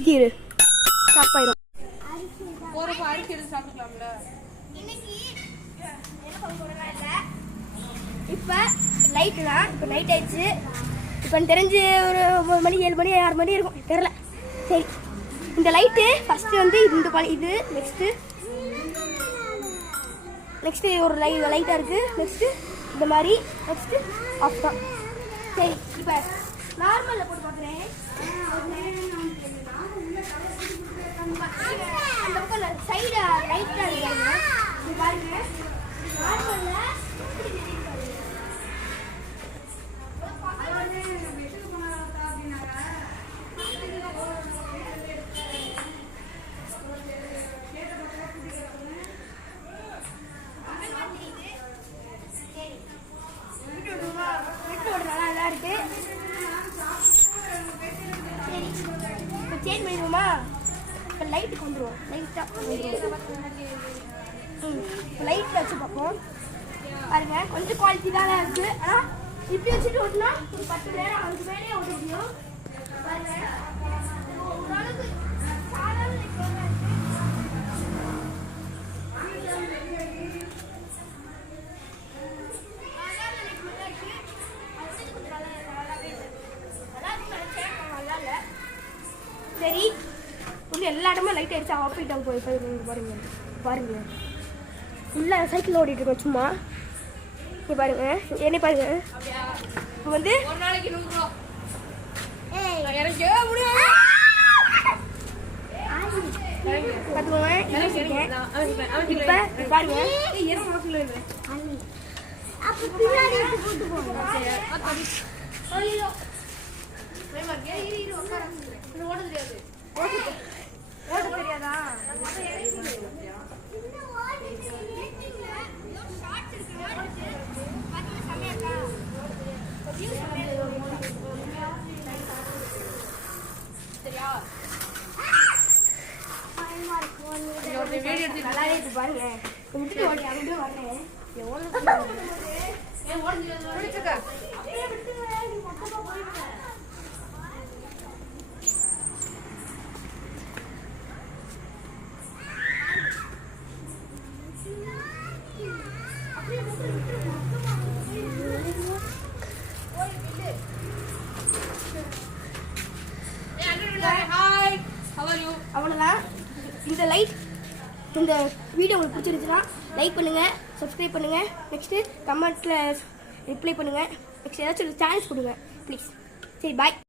ஊற்றிடு stop ஆயிடும். போறப்ப அரிசி எடுத்து சாப்பிட்டுக்கலாம்ல. இப்போ லைட்டு தான். இப்போ நைட் ஆயிடுச்சு. இப்போ தெரிஞ்சு ஒரு 9 மணி 7 மணி 6 மணி இருக்கும், தெரில. சரி, இந்த லைட்டு ஃபஸ்ட்டு வந்து இந்த இது நெக்ஸ்ட்டு ஒரு லைட்டாக இருக்குது. நெக்ஸ்ட்டு இந்த மாதிரி, நெக்ஸ்ட்டு ஆஃப் தான். சரி, இப்போ நார்மலில் போட்டு பார்க்குறேன். அந்த பக்கம் சைடு லைட்டாக இருக்காங்க பாருங்க. நார்மலில் சேஞ்ச் பண்ணிடுவோமா? இப்போ லைட்டுக்கு வந்துடுவோம். லைட்டாக லைட்டில் வச்சு பார்ப்போம். பாருங்க, கொஞ்சம் குவாலிட்டி தானே இருக்குது. ஆனால் இப்படி வச்சுட்டு ஓட்டினா ஒரு 10 நேரம் 5 மேலே ஓட்ட முடியும். பாருங்க, ஓரளவுக்கு சாதாரண சரி, கொஞ்சம் எல்லா இடமும் லைட் அடிச்சு ஆஃப் ஆகிட்டாங்க. போய் பாருங்க பாருங்க, ஃபுல்லாக சைக்கிள் ஓடிட்டு இருக்கோம் சும்மா. நீ பாருங்க, என்ன பாருங்க. இப்போ வந்து ஒரு நாளைக்கு 100 ரூபா. பார்த்துக்கோங்க. இப்போ பாருங்க, ஓட தெரியாதா? நல்லாவே இது பாருங்க. விட்டுட்டு ஓடி அப்படியே வரேன். அவ்வளோதான். இந்த லைட் இந்த வீடியோ உங்களுக்கு பிடிச்சிருந்துச்சுன்னா லைக் பண்ணுங்கள், சப்ஸ்கிரைப் பண்ணுங்கள், நெக்ஸ்ட்டு கமெண்ட்டில் ரிப்ளை பண்ணுங்கள், நெக்ஸ்ட் ஏதாச்சும் ஒரு சான்ஸ் கொடுங்க ப்ளீஸ். சரி, பாய்.